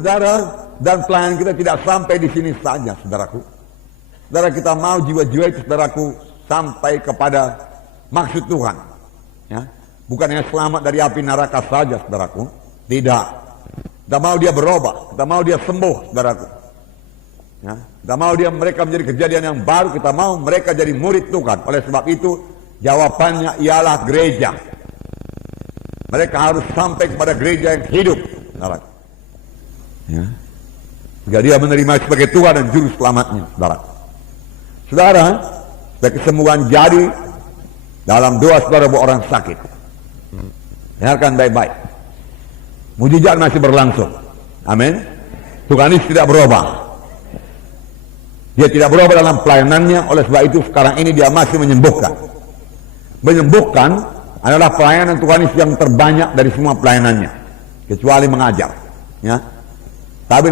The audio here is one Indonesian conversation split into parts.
Saudara, dan pelayanan kita tidak sampai di sini saja, saudaraku. Saudara, kita mau jiwa-jiwa itu, saudaraku, sampai kepada maksud Tuhan. Ya, bukan hanya selamat dari api neraka saja, saudaraku. Tidak. Kita mau dia berubah, kita mau dia sembuh, saudaraku. Ya, kita mau mereka menjadi kejadian yang baru, kita mau mereka jadi murid Tuhan. Oleh sebab itu, jawabannya ialah gereja. Mereka harus sampai kepada gereja yang hidup, saudaraku. Ya. Jika dia menerima sebagai Tuhan dan Juru Selamatnya, saudara. Saudara, supaya kesembuhan jadi dalam doa saudara buat orang sakit. Dengarkan baik-baik. Mujizat masih berlangsung. Amin. Tuhan Yesus tidak berubah. Dia tidak berubah dalam pelayanannya. Oleh sebab itu sekarang ini dia masih menyembuhkan. Menyembuhkan adalah pelayanan Tuhan Yesus yang terbanyak dari semua pelayanannya, kecuali mengajar. Ya. Tapi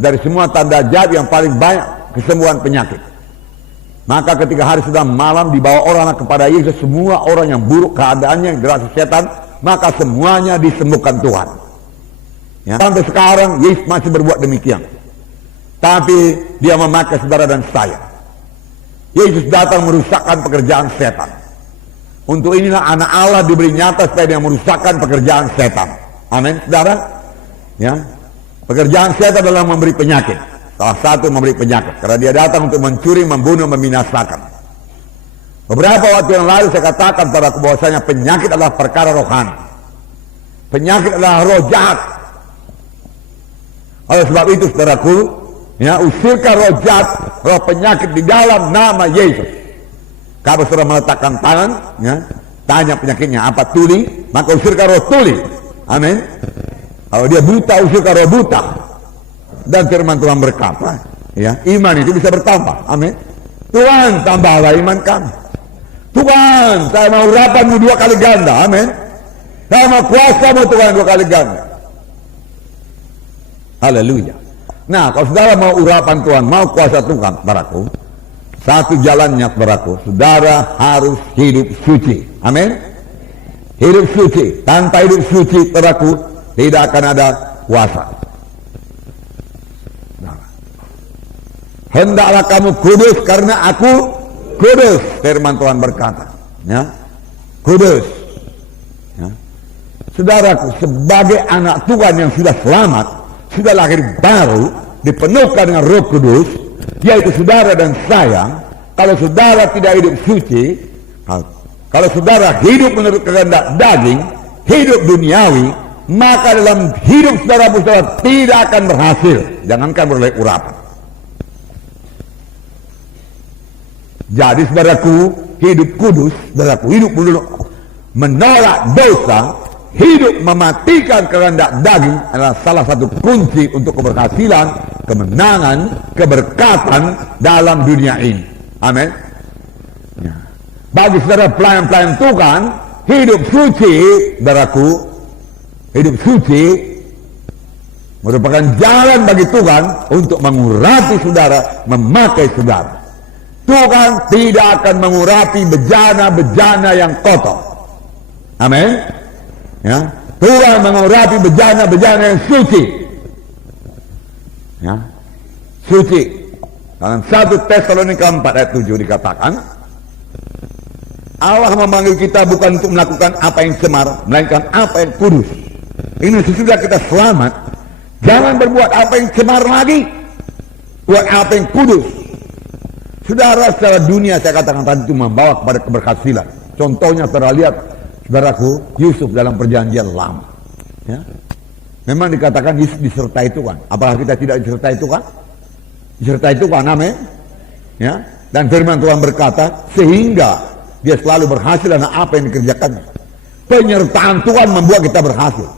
dari semua tanda jadi yang paling banyak kesembuhan penyakit. Maka ketika hari sudah malam dibawa orang kepada Yesus, semua orang yang buruk keadaannya, yang dirasa setan, maka semuanya disembuhkan Tuhan. Ya. Sampai sekarang Yesus masih berbuat demikian. Tapi dia memakai saudara dan saya. Yesus datang merusakkan pekerjaan setan. Untuk inilah anak Allah diberi nyata supaya dia merusakkan pekerjaan setan. Amin, saudara. Ya. Pekerjaan setan adalah memberi penyakit. Salah satu memberi penyakit. Karena dia datang untuk mencuri, membunuh, membinasakan. Beberapa waktu yang lalu saya katakan pada bahwasanya penyakit adalah perkara rohani. Penyakit adalah roh jahat. Oleh sebab itu saudaraku, ya, usirkan roh jahat, roh penyakit di dalam nama Yesus. Kalau sudah meletakkan tangan, ya, tanya penyakitnya apa, tuli, maka usirkan roh tuli. Amin. Kalau dia buta, usirkan roh buta. Dan firman Tuhan berkata, ya, iman itu bisa bertambah. Amin. Tuhan, tambahlah iman kami. Tuhan, saya mau urapanmu 2 kali ganda. Amin. Saya mau kuasamu Tuhan 2 kali ganda. Haleluya. Nah, kalau saudara mau urapan Tuhan, mau kuasa Tuhan, saudaraku, satu jalannya, saudaraku, saudara harus hidup suci. Amin. Hidup suci. Tanpa hidup suci, saudaraku, tidak akan ada kuasa. Nah. Hendaklah kamu kudus karena aku kudus, firman Tuhan berkata. Ya. Kudus. Ya. Saudaraku, sebagai anak Tuhan yang sudah selamat, sudah lahir baru, dipenuhkan dengan Roh Kudus, yaitu saudara dan saya. Kalau saudara tidak hidup suci, kalau saudara hidup menurut kehendak daging, hidup duniawi, maka dalam hidup saudara tidak akan berhasil. Jangankan beroleh urapan. Jadi saudaraku, hidup kudus, saudaraku, hidup menolak dosa, hidup mematikan kehendak daging adalah salah satu kunci untuk keberhasilan, kemenangan, keberkatan dalam dunia ini. Amin. Ya. Bagi saudara pelayan-pelayan Tuhan, hidup suci, saudaraku, hidup suci merupakan jalan bagi Tuhan untuk mengurapi saudara, memakai saudara. Tuhan tidak akan mengurapi bejana-bejana yang kotor. Amin. Ya, Tuhan mengurapi bejana-bejana yang suci. Ya, suci. Dalam 1 Tesalonika 4 ayat 7 dikatakan, Allah memanggil kita bukan untuk melakukan apa yang cemar, melainkan apa yang kudus. Ini sesudah kita selamat, jangan berbuat apa yang cemar lagi, buat apa yang kudus. Saudara, secara dunia saya katakan tadi itu membawa kepada keberhasilan. Contohnya saudara lihat, saudaraku, Yusuf dalam perjanjian lama. Ya. Memang dikatakan Yusuf disertai Tuhan. Apakah kita tidak disertai Tuhan? Disertai Tuhan, amin. Ya. Dan firman Tuhan berkata, sehingga dia selalu berhasil dalam apa yang dikerjakannya. Penyertaan Tuhan membuat kita berhasil.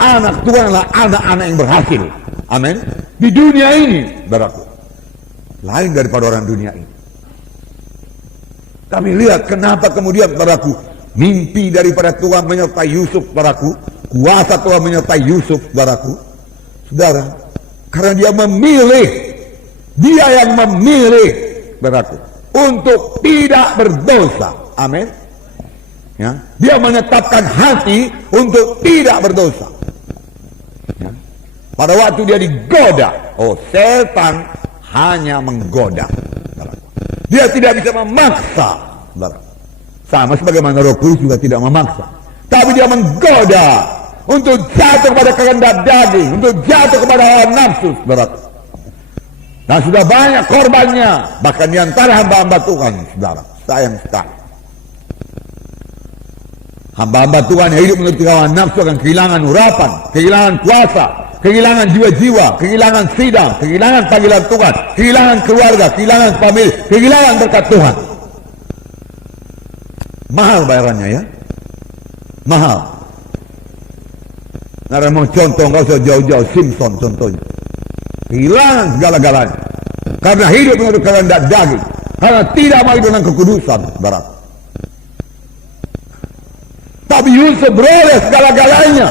Anak Tuhan adalah anak-anak yang berhasil. Amin. Di dunia ini, saudaraku, lain daripada orang dunia ini. Kami lihat kenapa kemudian, saudaraku, mimpi daripada Tuhan menyertai Yusuf, saudaraku, kuasa Tuhan menyertai Yusuf, saudaraku, saudara, karena dia memilih, dia yang memilih, saudaraku, untuk tidak berdosa. Amin. Ya, dia menetapkan hati untuk tidak berdosa. Ya. Pada waktu dia digoda, setan hanya menggoda. Dia tidak bisa memaksa. Sama sebagaimana Roh Kudus juga tidak memaksa. Tapi dia menggoda untuk jatuh kepada kehendak daging, untuk jatuh kepada hawa nafsu, saudara. Nah, sudah banyak korbannya, bahkan di antara hamba-hamba Tuhan, saudara. Sayang sekali. Hamba-hamba Tuhan yang hidup menurut hawa nafsu akan kehilangan urapan, kehilangan kuasa, kehilangan jiwa-jiwa, kehilangan sidang, kehilangan panggilan Tuhan, kehilangan keluarga, kehilangan famili, kehilangan berkat Tuhan. Mahal bayarannya ya, mahal. Nah, mau contoh, nggak usah jauh-jauh, Simpson contohnya. Kehilangan segala-galanya karena hidup menurut kehendak daging, karena tidak mau dengan kekudusan, saudara. Tapi Yusuf beroleh segala-galanya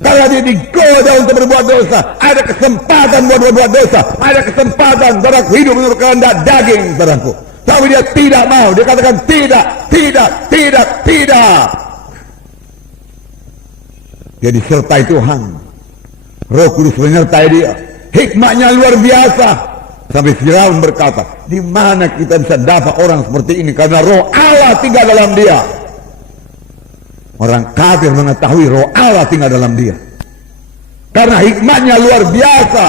karena dia digoda untuk berbuat dosa. Ada kesempatan buat berbuat dosa, ada kesempatan saudaraku hidup menurut kehendak daging, saudaraku. Tapi dia tidak mau, dia katakan tidak, tidak, tidak, tidak. Dia disertai Tuhan, Roh Kudus menyertai dia, hikmatnya luar biasa. Sampai Firaun berkata, di mana kita bisa dapat orang seperti ini? Karena Roh Allah tinggal dalam dia. Orang kafir mengetahui Roh Allah tinggal dalam dia, karena hikmatnya luar biasa.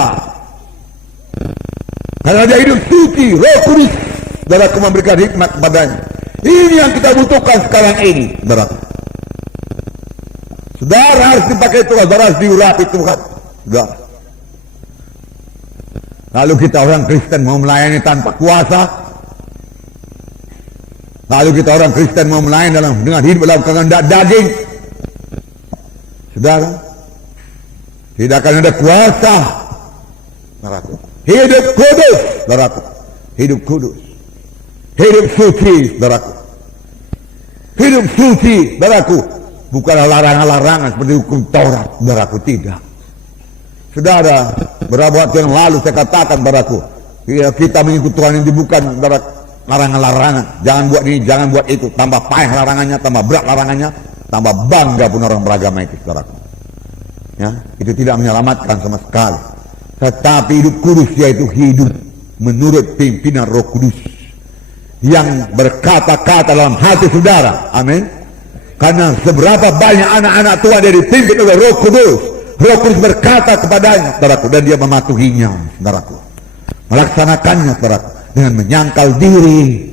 Karena dia hidup suci, Roh Kudus dalam memberikan hikmat kepadanya. Ini yang kita butuhkan sekarang ini, saudara. Saudara harus dipakai Tuhan, saudara harus diurapi Tuhan, saudara. Lalu kita orang Kristen mau melayani tanpa kuasa. Lalu kita orang Kristen mau melayani dengan hidup dalam kehendak daging. Saudara, tidak akan ada kuasa. Saudaraku, hidup kudus, saudaraku. Hidup kudus, hidup suci, saudaraku. Hidup suci, saudaraku, bukanlah larangan-larangan seperti hukum Taurat, saudaraku, tidak. Saudara, beberapa waktu yang lalu saya katakan padaku, ya, kita mengikut Tuhan itu bukan larangan-larangan. Jangan buat ini, jangan buat itu. Tambah payah larangannya, tambah berat larangannya, tambah bangga pun orang beragama itu, saudaraku. Ya, itu tidak menyelamatkan sama sekali. Tetapi hidup kudus, yaitu hidup menurut pimpinan Roh Kudus yang berkata-kata dalam hati saudara. Amin. Karena seberapa banyak anak-anak Tuhan yang dipimpin oleh Roh Kudus, Roh Kudus berkata kepadanya, saudaraku, dan dia mematuhinya, saudaraku, melaksanakannya, saudaraku, dengan menyangkal diri,